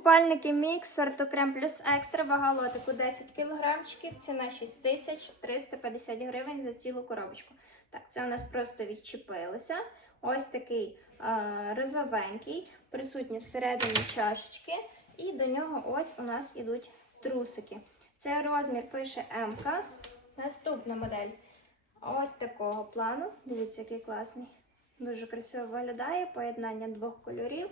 Купальники мікс, сортокрем плюс екстра, вага лотику 10 кілограмчиків, ціна 6350 гривень за цілу коробочку. Так, це у нас просто відчепилося. Ось такий а, розовенький, присутні всередині чашечки, і до нього ось у нас ідуть трусики. Це розмір пише М. Наступна модель ось такого плану. Дивіться, який класний. Дуже красиво виглядає поєднання двох кольорів.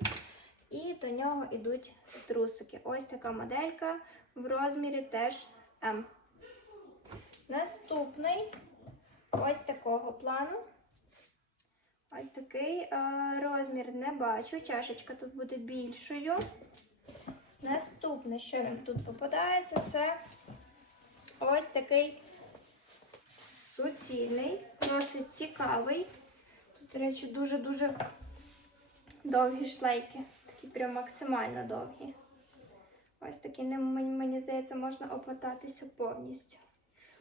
І до нього йдуть трусики. Ось така моделька в розмірі теж М. Наступний ось такого плану. Ось такий е, розмір не бачу. Чашечка тут буде більшою. Наступне, що нам тут попадається, це ось такий суцільний, досить цікавий. Тут, до речі, дуже-дуже довгі шлейки. Прям максимально довгі. Ось такі, мені, здається, можна оплататися повністю.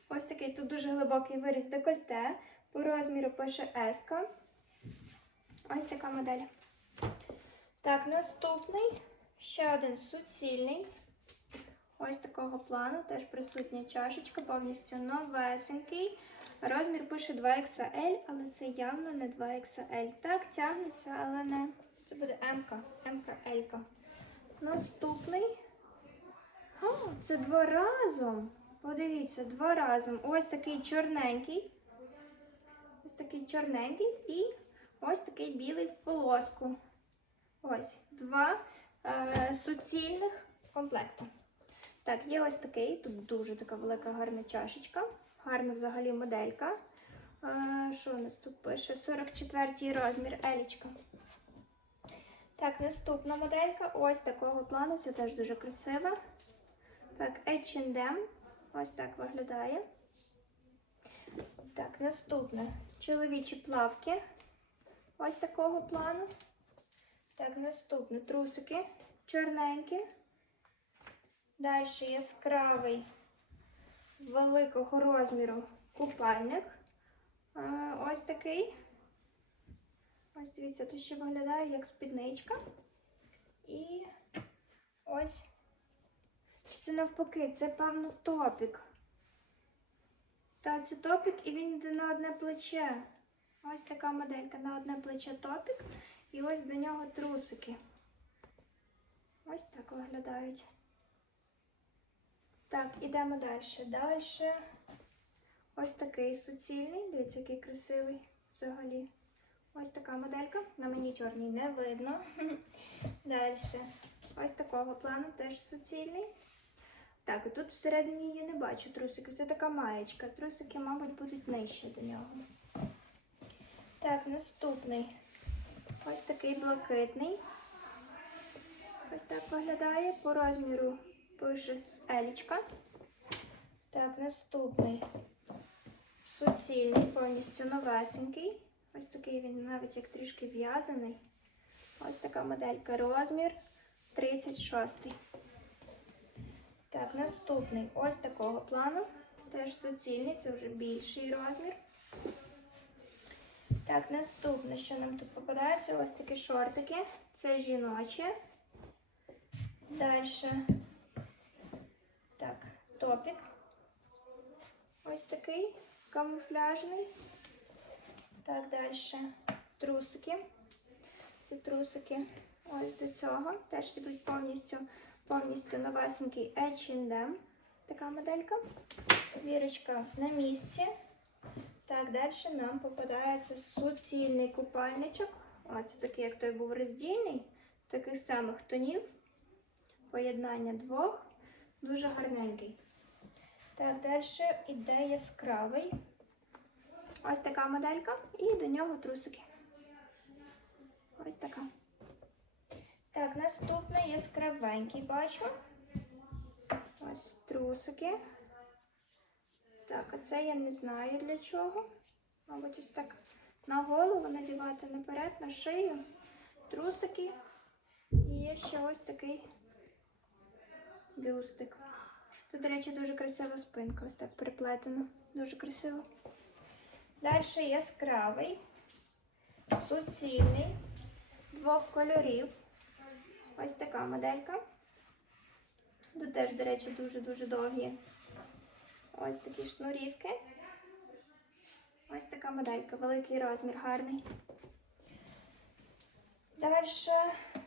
Ось такий тут дуже глибокий виріз декольте. По розміру пише еска. Ось така модель. Так, наступний. Ще один суцільний. Ось такого плану. Теж присутня чашечка, повністю новесенький. Розмір пише 2XL, але це явно не 2XL. Так, тягнеться, але не. Це буде МК, МКЛ. Наступний. О, це два разом. Подивіться, два разом. Ось такий чорненький. Ось такий чорненький і ось такий білий в полоску. Ось два е, суцільних комплекти. Так, є ось такий. Тут дуже така велика гарна чашечка. Гарна взагалі моделька. Е, що у нас тут пише? 44 розмір Елічка. Так, наступна моделька ось такого плану. Це теж дуже красива. Так, H&M. Ось так виглядає. Так, наступне. Чоловічі плавки. Ось такого плану. Так, наступне трусики чорненькі. Далі яскравий великого розміру купальник. Ось такий. Ось дивіться, тут ще виглядає як спідничка. І ось. Чи це навпаки? Це, певно, топік. Та, це топік і він йде на одне плече. Ось така моделька на одне плече топік. І ось до нього трусики. Ось так виглядають. Так, ідемо далі. Далі ось такий суцільний. Дивіться, який красивий взагалі. Ось така моделька. На мені чорній не видно. Далі. Ось такого плану теж суцільний. Так, тут всередині я не бачу трусики. Це така маєчка. Трусики, мабуть, будуть нижче до нього. Так, наступний. Ось такий блакитний. Ось так виглядає. По розміру пише з Елічка. Так, наступний суцільний, повністю новесенький. Ось такий він навіть як трішки в'язаний. Ось така моделька. Розмір 36. Так, наступний ось такого плану. Теж суцільний, це вже більший розмір. Так, наступне, що нам тут попадається, ось такі шортики. Це жіночі. Далі. Так, топік. Ось такий камуфляжний. Так, далі. Трусики. Це трусики ось до цього. Теж ідуть повністю, повністю новесенький H&M. Така моделька. Вірочка на місці. Так, далі нам попадається суцільний купальничок. А це такий, як той був роздільний, таких самих тонів. Поєднання двох. Дуже гарненький. Так, далі іде яскравий. Ось така моделька. І до нього трусики. Ось така. Так, наступний яскравенький бачу. Ось трусики. Так, а це я не знаю для чого. Мабуть, ось так на голову надівати наперед, на шию, трусики. І є ще ось такий бюстик. Тут, до речі, дуже красива спинка, ось так переплетена. Дуже красиво. Далі яскравий, суцільний, двох кольорів. Ось така моделька. Тут теж, до речі, дуже-дуже довгі. Ось такі шнурівки. Ось така моделька, великий розмір, гарний. Далі,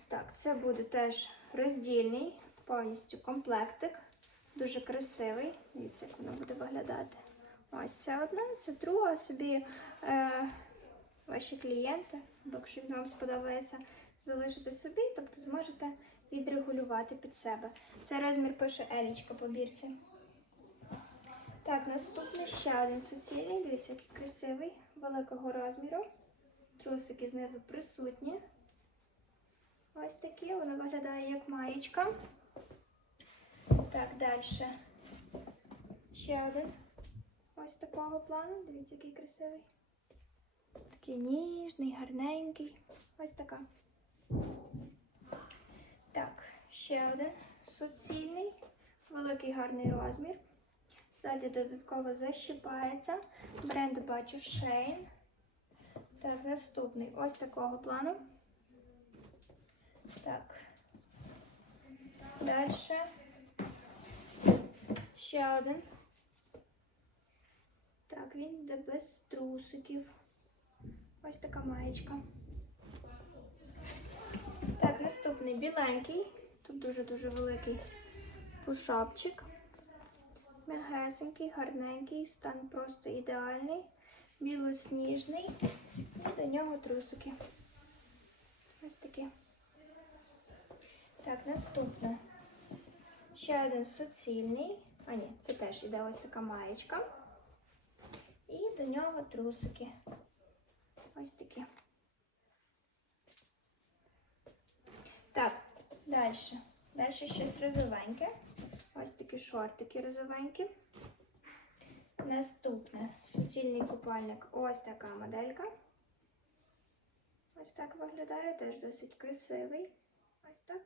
так, це буде теж роздільний, повністю комплектик. Дуже красивий. Дивіться, як воно буде виглядати. Ось це одна, це друга собі е, ваші клієнти, якщо він вам сподобається, залишити собі, тобто зможете відрегулювати під себе. Це розмір пише Елічка по бірці. Так, наступний ще один суцільний. Дивіться, який красивий, великого розміру. Трусики знизу присутні. Ось такі, воно виглядає як маєчка. Так, далі. Ще один. Ось такого плану. Дивіться, який красивий. Такий ніжний, гарненький. Ось така. Так, ще один суцільний, великий гарний розмір. Ззаді додатково защіпається. Бренд бачу Shane. Так, наступний ось такого плану. Так. Далі. Ще один. Так, він йде без трусиків. Ось така маєчка. Так, наступний біленький. Тут дуже-дуже великий пушапчик. Мягесенький, гарненький, стан просто ідеальний, білосніжний. І до нього трусики. Ось такі. Так, наступне. Ще один суцільний. А ні, це теж іде ось така маєчка. І до нього трусики. Ось такі. Так, далі. Далі щось розовеньке. Ось такі шортики розовенькі. Наступне суцільний купальник. Ось така моделька. Ось так виглядає, теж досить красивий. Ось так.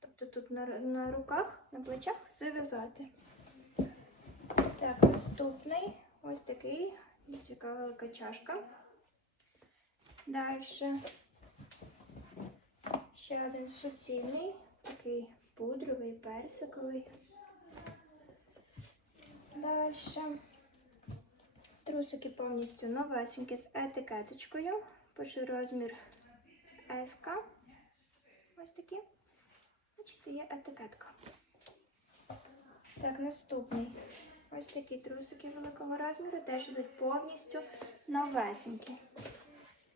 Тобто тут на, на руках, на плечах зав'язати. Так, наступний ось такий. Цікава чашка. Далі ще один суцільний, такий пудровий, персиковий. Далі трусики повністю новесенькі з етикеточкою. Пише розмір СК. Ось такі. Бачите, є етикетка. Так, наступний. Ось такі трусики великого розміру, теж йдуть повністю новесенькі.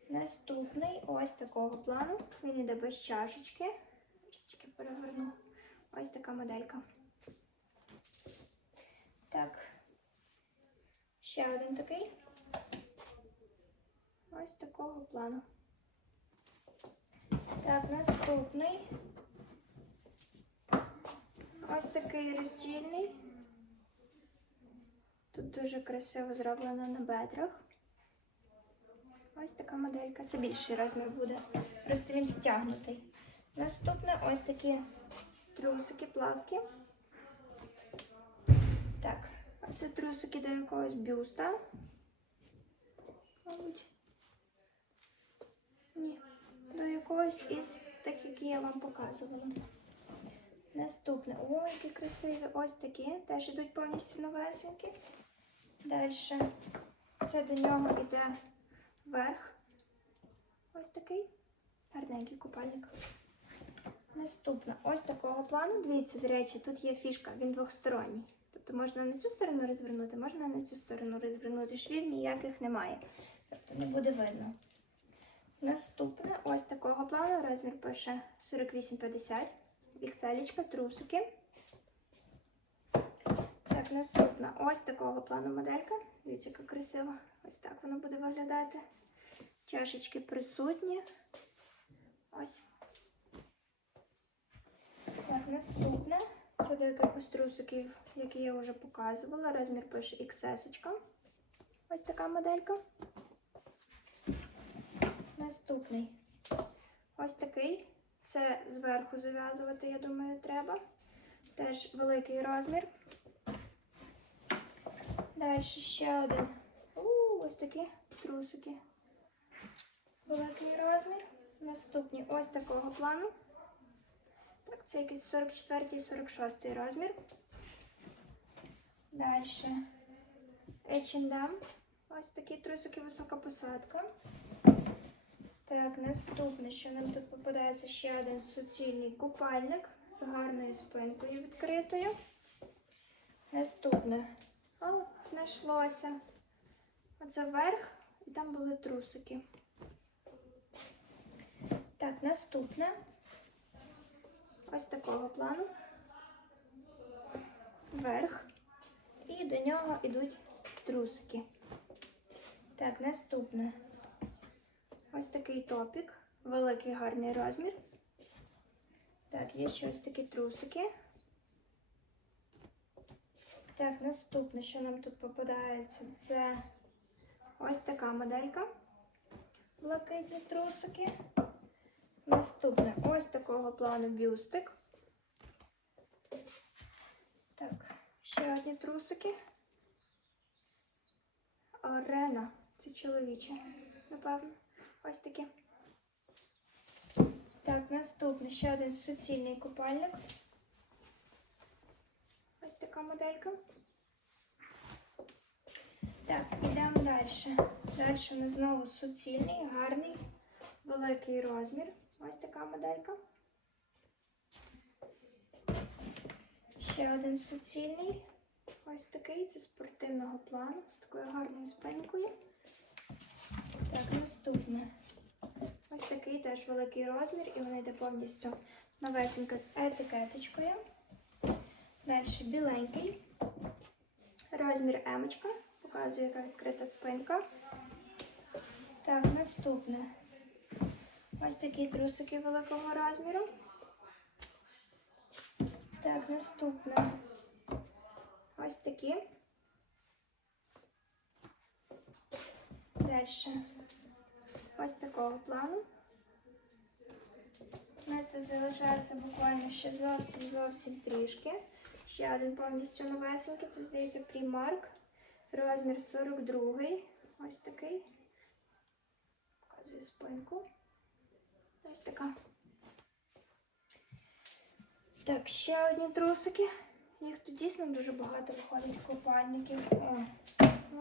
Наступний ось такого плану. Він йде без чашечки. Зараз тільки переверну. Ось така моделька. Так. Ще один такий. Ось такого плану. Так, наступний. Ось такий роздільний. Дуже красиво зроблено на бедрах. Ось така моделька. Це більший розмір буде. Просто він стягнутий. Наступне ось такі трусики, плавки. Так, це трусики до якогось бюста. Мабуть. Ні, до якогось із тих, які я вам показувала. Наступне. Ой, які красиві. Ось такі. Теж йдуть повністю новесенькі. Далі. Це до нього йде верх. Ось такий. Гарненький купальник. Наступне. Ось такого плану. Дивіться, до речі, тут є фішка, він двохсторонній. Тобто можна на цю сторону розвернути, можна на цю сторону розвернути. Швів ніяких немає. Тобто не буде видно. Наступне ось такого плану. Розмір пише 48,50. Ікселічка, трусики. Наступна ось такого плану моделька. Дивіться, яка красива. Ось так воно буде виглядати. Чашечки присутні. Ось. Так, наступне. Це до якихось трусиків, які я вже показувала. Розмір пише XS. Ось така моделька. Наступний. Ось такий. Це зверху зав'язувати, я думаю, треба. Теж великий розмір. Далі ще один. У, ось такі трусики. Великий розмір. Наступні ось такого плану. Так, це якийсь 44 46 розмір. Далі. H&M. Ось такі трусики, висока посадка. Так, наступне, що нам тут попадається ще один суцільний купальник з гарною спинкою відкритою. Наступне. О, знайшлося. Оце верх, і там були трусики. Так, наступне. Ось такого плану. Верх. І до нього йдуть трусики. Так, наступне. Ось такий топік. Великий гарний розмір. Так, є ще ось такі трусики. Так, наступне, що нам тут попадається, це ось така моделька. Блакитні трусики. Наступне ось такого плану бюстик. Так, ще одні трусики. Арена. Це чоловіче, напевно. Ось такі. Так, наступний ще один суцільний купальник. Така моделька. Так, ідемо далі. Далі нас знову суцільний, гарний, великий розмір. Ось така моделька. Ще один суцільний. Ось такий, це спортивного плану, з такою гарною спинкою. Так, наступне. Ось такий теж великий розмір, і вона йде повністю новесенька з етикеточкою. Далі біленький. Розмір емочка. Показую, яка відкрита спинка. Так, наступне. Ось такі трусики великого розміру. Так, наступне. Ось такі. Далі. Ось такого плану. У нас тут залишається буквально ще зовсім зовсім трішки. Ще один повністю новесенький, це здається Primark. Розмір 42. Ось такий. Показую спинку. Ось така. Так, ще одні трусики. Їх тут дійсно дуже багато виходить купальників. О,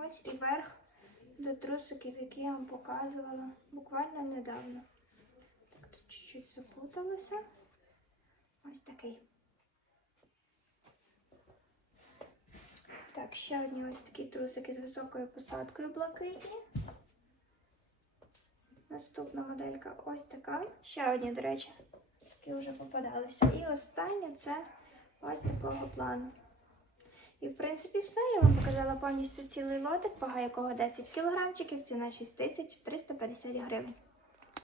ось і верх до трусиків, які я вам показувала буквально недавно. Так, тут чуть-чуть запуталося. Ось такий. Так, ще одні ось такі трусики з високою посадкою блакитні. Наступна моделька ось така. Ще одні, до речі, які вже попадалися. І останнє це ось такого плану. І в принципі все. Я вам показала повністю цілий лотик, вага якого 10 кілограмчиків, ціна 6350 гривень.